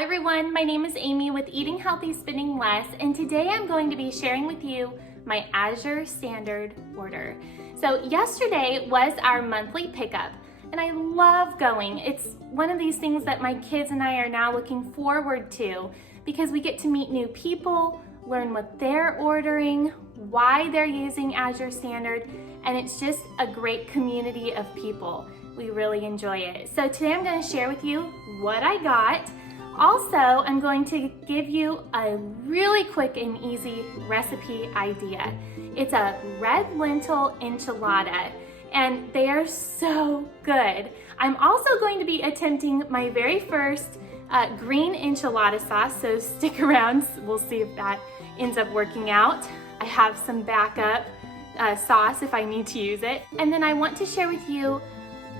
Hi everyone, my name is Amy with Eating Healthy, Spending Less, and today I'm going to be sharing with you my Azure Standard order. So yesterday was our monthly pickup, and I love going. It's one of these things that my kids and I are now looking forward to because we get to meet new people, learn what they're ordering, why they're using Azure Standard, and it's just a great community of people. We really enjoy it. So today I'm going to share with you what I got. Also, I'm going to give you a really quick and easy recipe idea. It's a red lentil enchilada, and they are so good. I'm also going to be attempting my very first green enchilada sauce, so stick around. We'll see if that ends up working out. I have some backup sauce if I need to use it. And then I want to share with you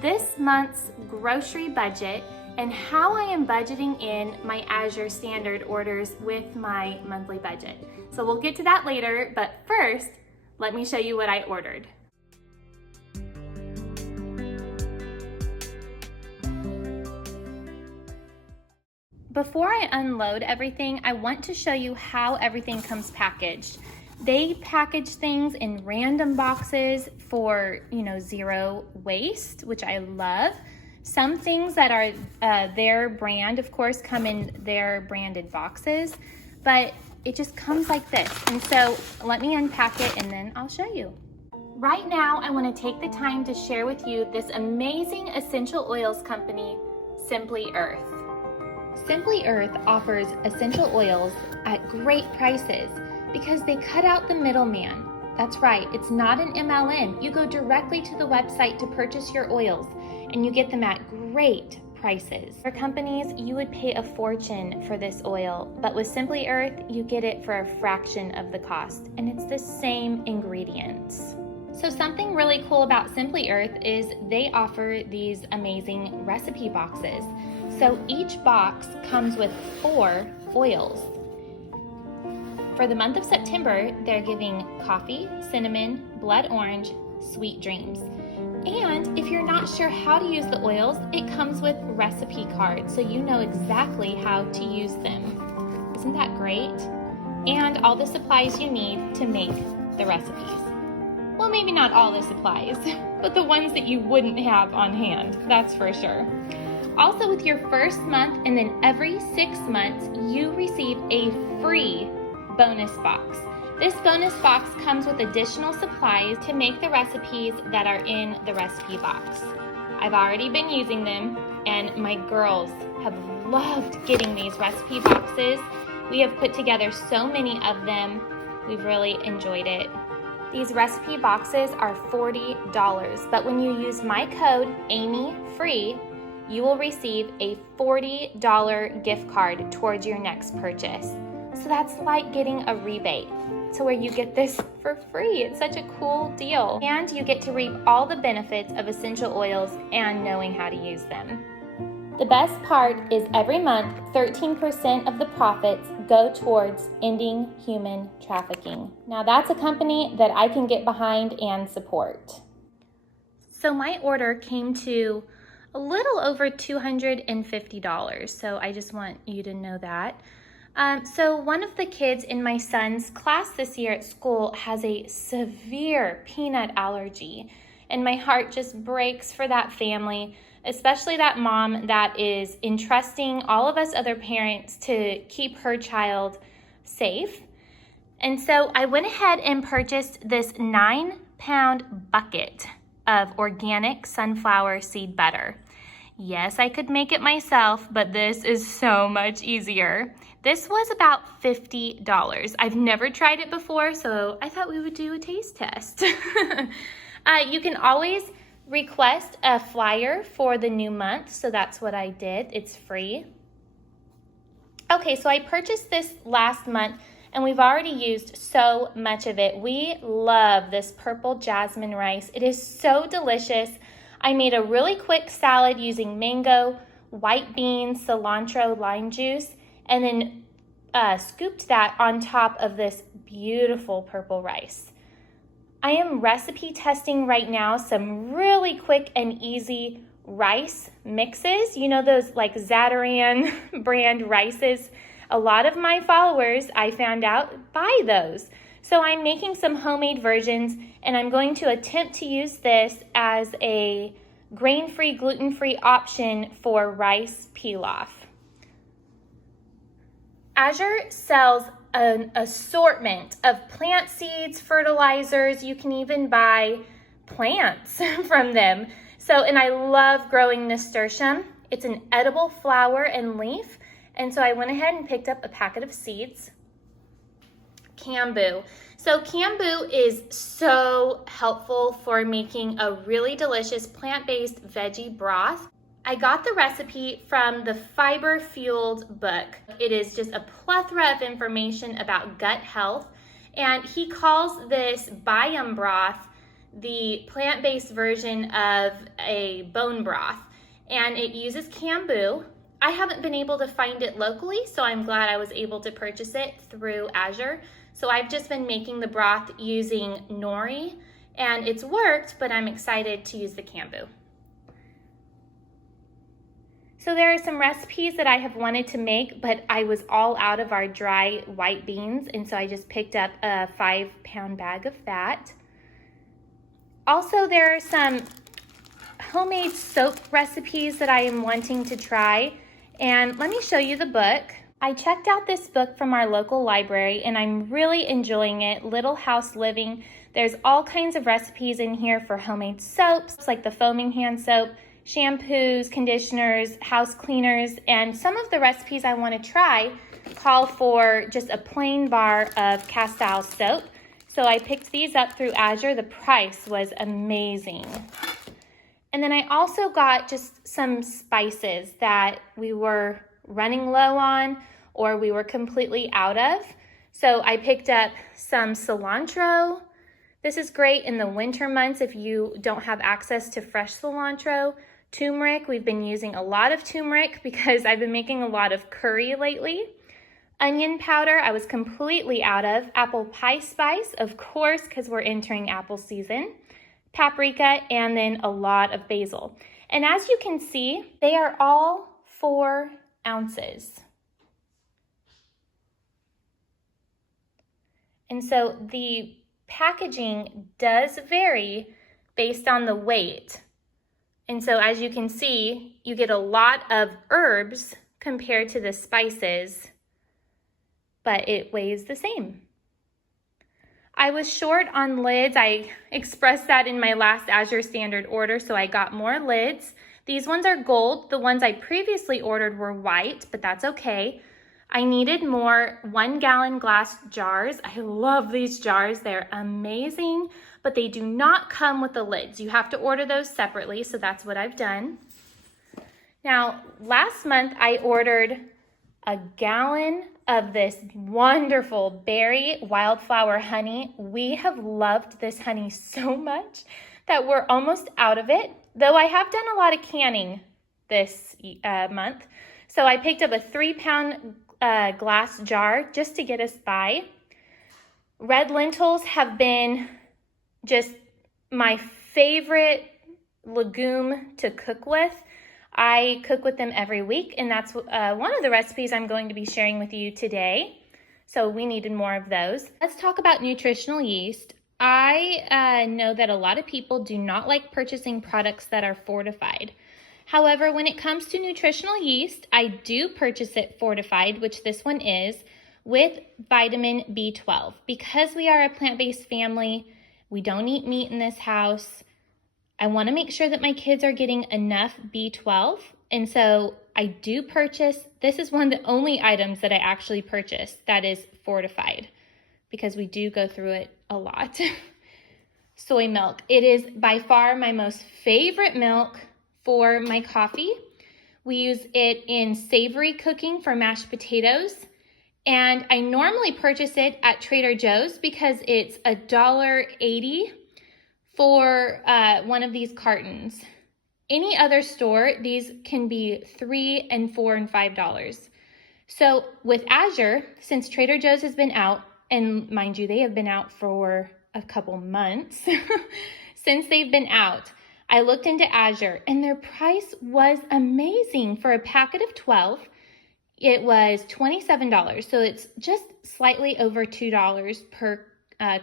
this month's grocery budget and how I am budgeting in my Azure Standard orders with my monthly budget. So we'll get to that later, but first, let me show you what I ordered. Before I unload everything, I want to show you how everything comes packaged. They package things in random boxes for, zero waste, which I love. Some things that are their brand, of course, come in their branded boxes, but it just comes like this. And so let me unpack it and then I'll show you. Right now, I want to take the time to share with you this amazing essential oils company, Simply Earth. Simply Earth offers essential oils at great prices because they cut out the middleman. That's right, it's not an MLM. You go directly to the website to purchase your oils, and you get them at great prices. For companies, you would pay a fortune for this oil, but with Simply Earth, you get it for a fraction of the cost, and it's the same ingredients. So something really cool about Simply Earth is they offer these amazing recipe boxes. So each box comes with 4 oils. For the month of September, they're giving coffee, cinnamon, blood orange, sweet dreams. And if you're not sure how to use the oils, it comes with recipe cards, so you know exactly how to use them. Isn't that great? And all the supplies you need to make the recipes. Well, maybe not all the supplies, but the ones that you wouldn't have on hand, that's for sure. Also, with your first month and then every 6 months, you receive a free bonus box. This bonus box comes with additional supplies to make the recipes that are in the recipe box. I've already been using them, and my girls have loved getting these recipe boxes. We have put together so many of them. We've really enjoyed it. These recipe boxes are $40, but when you use my code AMYFREE, you will receive a $40 gift card towards your next purchase. So that's like getting a rebate to where you get this for free. It's such a cool deal. And you get to reap all the benefits of essential oils and knowing how to use them. The best part is every month, 13% of the profits go towards ending human trafficking. Now that's a company that I can get behind and support. So my order came to a little over $250, so I just want you to know that. So one of the kids in my son's class this year at school has a severe peanut allergy, and my heart just breaks for that family, especially that mom that is entrusting all of us other parents to keep her child safe. And so I went ahead and purchased this 9-pound bucket of organic sunflower seed butter. Yes, I could make it myself, but this is so much easier. This was about $50. I've never tried it before, so I thought we would do a taste test. You can always request a flyer for the new month, so that's what I did. It's free. Okay, so I purchased this last month, and we've already used so much of it. We love this purple jasmine rice. It is so delicious. I made a really quick salad using mango, white beans, cilantro, lime juice, and then scooped that on top of this beautiful purple rice. I am recipe testing right now some really quick and easy rice mixes. You know those like Zatarain brand rices? A lot of my followers, I found out, buy those. So I'm making some homemade versions, and I'm going to attempt to use this as a grain-free, gluten-free option for rice pilaf. Azure sells an assortment of plant seeds, fertilizers. You can even buy plants from them. And I love growing nasturtium. It's an edible flower and leaf. And so I went ahead and picked up a packet of seeds. Cambu. So cambu is so helpful for making a really delicious plant-based veggie broth. I got the recipe from the Fiber Fueled book. It is just a plethora of information about gut health, and he calls this biome broth the plant-based version of a bone broth, and it uses cambu. I haven't been able to find it locally, so I'm glad I was able to purchase it through Azure. So I've just been making the broth using nori, and it's worked, but I'm excited to use the cambu. So there are some recipes that I have wanted to make, but I was all out of our dry white beans, and so I just picked up a 5-pound bag of that. Also, there are some homemade soap recipes that I am wanting to try, and let me show you the book. I checked out this book from our local library, and I'm really enjoying it. Little House Living. There's all kinds of recipes in here for homemade soaps, like the foaming hand soap, shampoos, conditioners, house cleaners, and some of the recipes I want to try call for just a plain bar of castile soap. So I picked these up through Azure. The price was amazing. And then I also got just some spices that we were running low on or we were completely out of. So I picked up some cilantro. This is great in the winter months if you don't have access to fresh cilantro. Turmeric, we've been using a lot of turmeric because I've been making a lot of curry lately. Onion powder, I was completely out of. Apple pie spice, of course, because we're entering apple season. Paprika, and then a lot of basil. And as you can see, they are all 4 ounces. And so the packaging does vary based on the weight. And so as you can see, you get a lot of herbs compared to the spices, but it weighs the same. I was short on lids. I expressed that in my last Azure Standard order, so I got more lids. These ones are gold. The ones I previously ordered were white, but that's okay. I needed more 1-gallon glass jars. I love these jars. They're amazing, but they do not come with the lids. You have to order those separately, so that's what I've done. Now, last month I ordered a gallon of this wonderful berry wildflower honey. We have loved this honey so much that we're almost out of it, though I have done a lot of canning this month. So I picked up a 3-pound glass jar just to get us by. Red lentils have been just my favorite legume to cook with. I cook with them every week, and that's one of the recipes I'm going to be sharing with you today. So we needed more of those. Let's talk about nutritional yeast. I know that a lot of people do not like purchasing products that are fortified. However, when it comes to nutritional yeast, I do purchase it fortified, which this one is, with vitamin B12. Because we are a plant-based family, we don't eat meat in this house, I want to make sure that my kids are getting enough B12. And so I do purchase, this is one of the only items that I actually purchase that is fortified because we do go through it a lot. Soy milk. It is by far my most favorite milk for my coffee. We use it in savory cooking for mashed potatoes. And I normally purchase it at Trader Joe's because it's $1.80 for one of these cartons. Any other store, these can be $3 and $4 and $5. So with Azure, since Trader Joe's has been out, and mind you, they have been out for a couple months, since they've been out, I looked into Azure and their price was amazing. For a packet of 12, it was $27. So it's just slightly over $2 per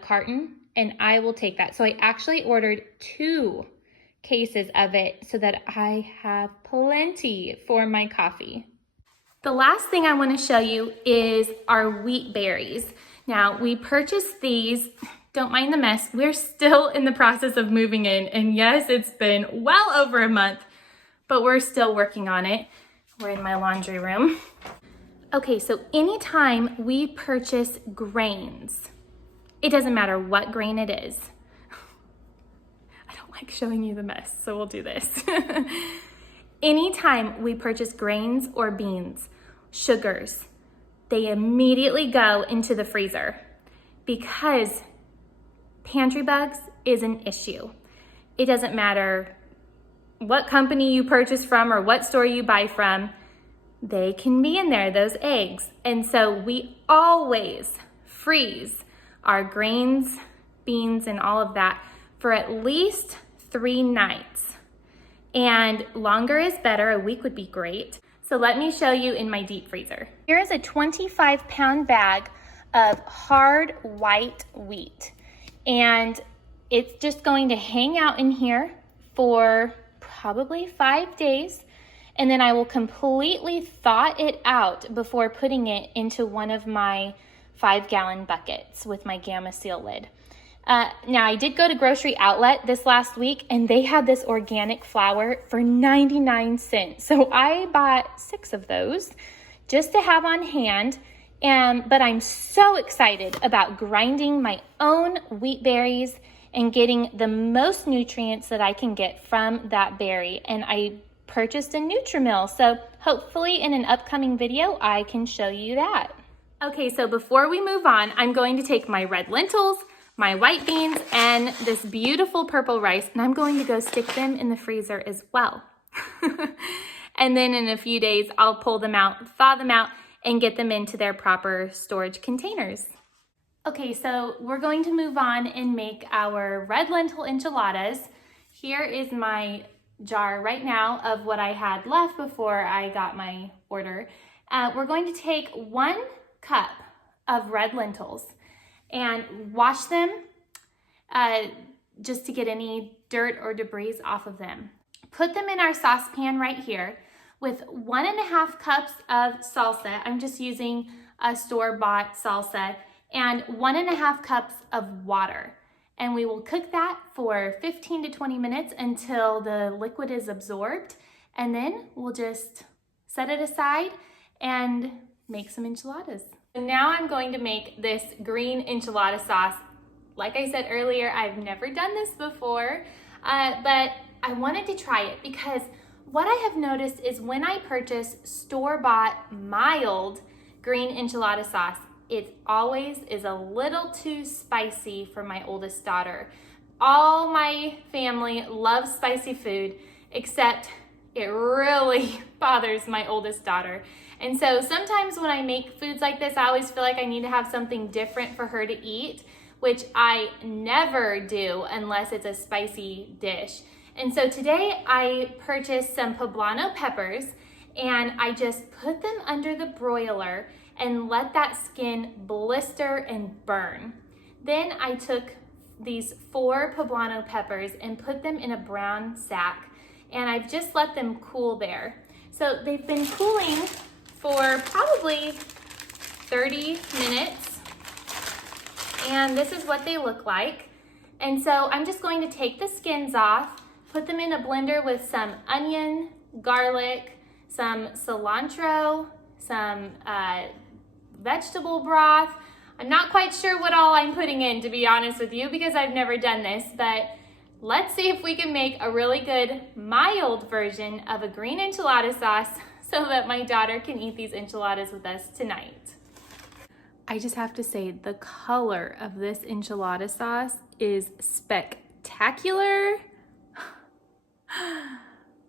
carton, and I will take that. So I actually ordered 2 cases of it so that I have plenty for my coffee. The last thing I want to show you is our wheat berries. Now, we purchased these. Don't mind the mess. We're still in the process of moving in, and yes, it's been well over a month, but we're still working on it. We're in my laundry room. Okay, so anytime we purchase grains, it doesn't matter what grain it is. I don't like showing you the mess, so we'll do this. Anytime we purchase grains or beans, sugars, they immediately go into the freezer because pantry bugs is an issue. It doesn't matter what company you purchase from or what store you buy from, they can be in there, those eggs. And so we always freeze our grains, beans, and all of that for at least 3 nights. And longer is better, a week would be great. So let me show you in my deep freezer. Here is a 25-pound bag of hard white wheat. And it's just going to hang out in here for probably 5 days. And then I will completely thaw it out before putting it into one of my 5-gallon buckets with my Gamma Seal lid. Now, I did go to Grocery Outlet this last week, and they had this organic flour for 99 cents. So I bought 6 of those just to have on hand. But I'm so excited about grinding my own wheat berries and getting the most nutrients that I can get from that berry. And I purchased a Nutri-Mill, so hopefully in an upcoming video, I can show you that. Okay, so before we move on, I'm going to take my red lentils, my white beans, and this beautiful purple rice, and I'm going to go stick them in the freezer as well. And then in a few days, I'll pull them out, thaw them out, and get them into their proper storage containers. Okay, so we're going to move on and make our red lentil enchiladas. Here is my jar right now of what I had left before I got my order. We're going to take 1 cup of red lentils and wash them just to get any dirt or debris off of them. Put them in our saucepan right here with 1.5 cups of salsa. I'm just using a store-bought salsa, and 1.5 cups of water. And we will cook that for 15 to 20 minutes until the liquid is absorbed. And then we'll just set it aside and make some enchiladas. So now I'm going to make this green enchilada sauce. Like I said earlier, I've never done this before, but I wanted to try it because what I have noticed is when I purchase store-bought mild green enchilada sauce, it always is a little too spicy for my oldest daughter. All my family loves spicy food, except it really bothers my oldest daughter. And so sometimes when I make foods like this, I always feel like I need to have something different for her to eat, which I never do unless it's a spicy dish. And so today I purchased some poblano peppers, and I just put them under the broiler and let that skin blister and burn. Then I took these 4 poblano peppers and put them in a brown sack, and I've just let them cool there. So they've been cooling for probably 30 minutes, and this is what they look like. And so I'm just going to take the skins off, put them in a blender with some onion, garlic, some cilantro, some vegetable broth. I'm not quite sure what all I'm putting in, to be honest with you, because I've never done this, but let's see if we can make a really good mild version of a green enchilada sauce so that my daughter can eat these enchiladas with us tonight. I just have to say, the color of this enchilada sauce is spectacular.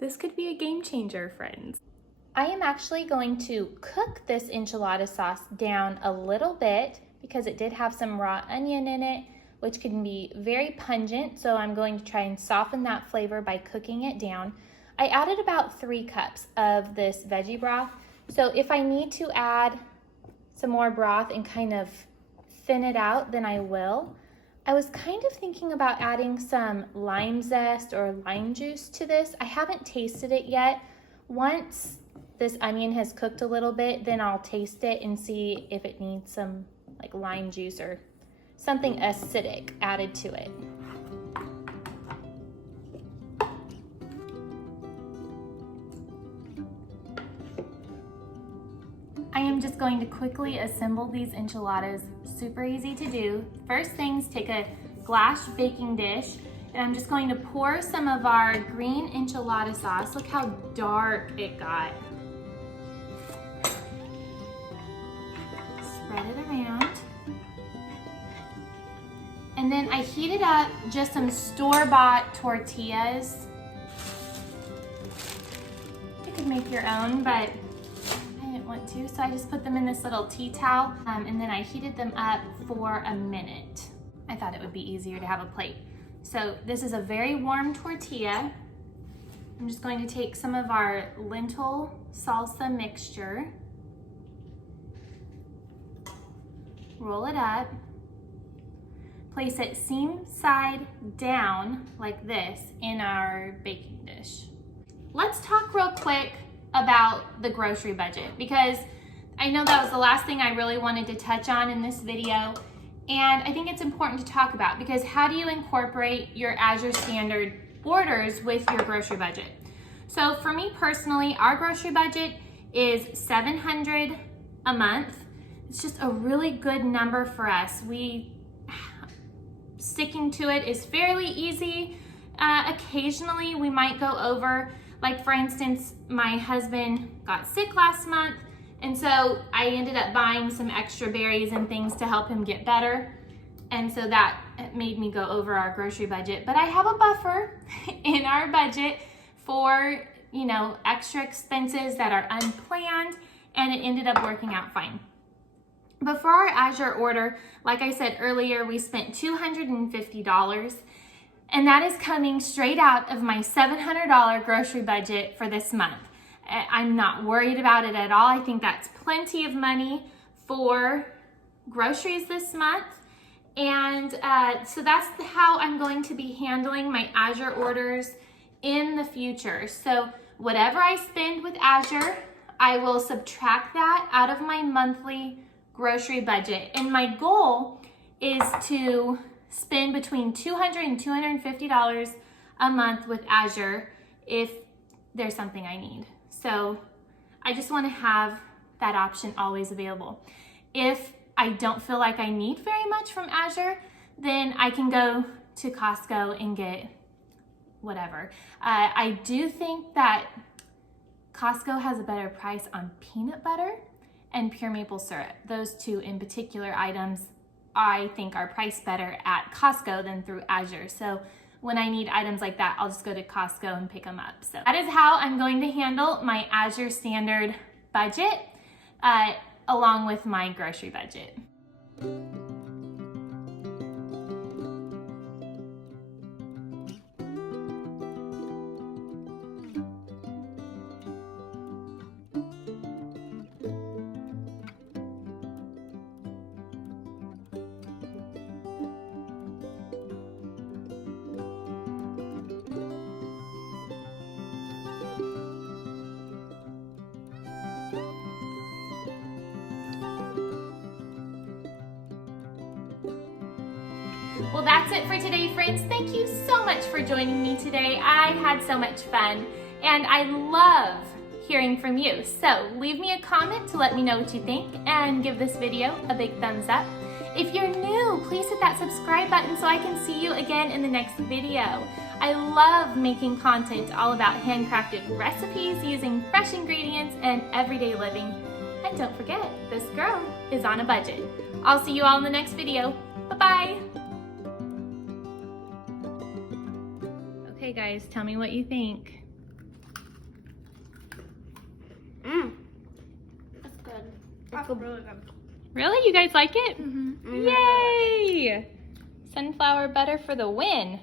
This could be a game changer, friends. I am actually going to cook this enchilada sauce down a little bit because it did have some raw onion in it, which can be very pungent, so I'm going to try and soften that flavor by cooking it down. I added about 3 cups of this veggie broth, so if I need to add some more broth and kind of thin it out, then I will. I was kind of thinking about adding some lime zest or lime juice to this. I haven't tasted it yet. Once this onion has cooked a little bit, then I'll taste it and see if it needs some like lime juice or something acidic added to it. I am just going to quickly assemble these enchiladas. Super easy to do. First things, take a glass baking dish, and I'm just going to pour some of our green enchilada sauce. Look how dark it got. Spread it around. And then I heated up just some store-bought tortillas. You could make your own, but I didn't want to, so I just put them in this little tea towel, and then I heated them up for a minute. I thought it would be easier to have a plate. So this is a very warm tortilla. I'm just going to take some of our lentil salsa mixture, roll it up, place it seam side down like this in our baking dish. Let's talk real quick about the grocery budget, because I know that was the last thing I really wanted to touch on in this video, and I think it's important to talk about, because how do you incorporate your Azure Standard orders with your grocery budget? So for me personally, our grocery budget is $700 a month. It's just a really good number for us. Sticking to it is fairly easy. Occasionally we might go over. Like for instance, my husband got sick last month, and so I ended up buying some extra berries and things to help him get better. And so that made me go over our grocery budget. But I have a buffer in our budget for, you know, extra expenses that are unplanned, and it ended up working out fine. But for our Azure order, like I said earlier, we spent $250. And that is coming straight out of my $700 grocery budget for this month. I'm not worried about it at all. I think that's plenty of money for groceries this month. And so that's how I'm going to be handling my Azure orders in the future. So whatever I spend with Azure, I will subtract that out of my monthly grocery budget. And my goal is to spend between $200 and $250 a month with Azure if there's something I need. So I just want to have that option always available. If I don't feel like I need very much from Azure, then I can go to Costco and get whatever. I do think that Costco has a better price on peanut butter and pure maple syrup. Those two in particular items I think are priced better at Costco than through Azure. So when I need items like that, I'll just go to Costco and pick them up. So that is how I'm going to handle my Azure Standard budget along with my grocery budget. Well, that's it for today, friends. Thank you so much for joining me today. I had so much fun, and I love hearing from you. So leave me a comment to let me know what you think, and give this video a big thumbs up. If you're new, please hit that subscribe button so I can see you again in the next video. I love making content all about handcrafted recipes using fresh ingredients and everyday living. And don't forget, this girl is on a budget. I'll see you all in the next video. Bye-bye. Okay guys, tell me what you think. That's good. That's really good. Really? You guys like it? Mm-hmm. Yay! Sunflower butter for the win.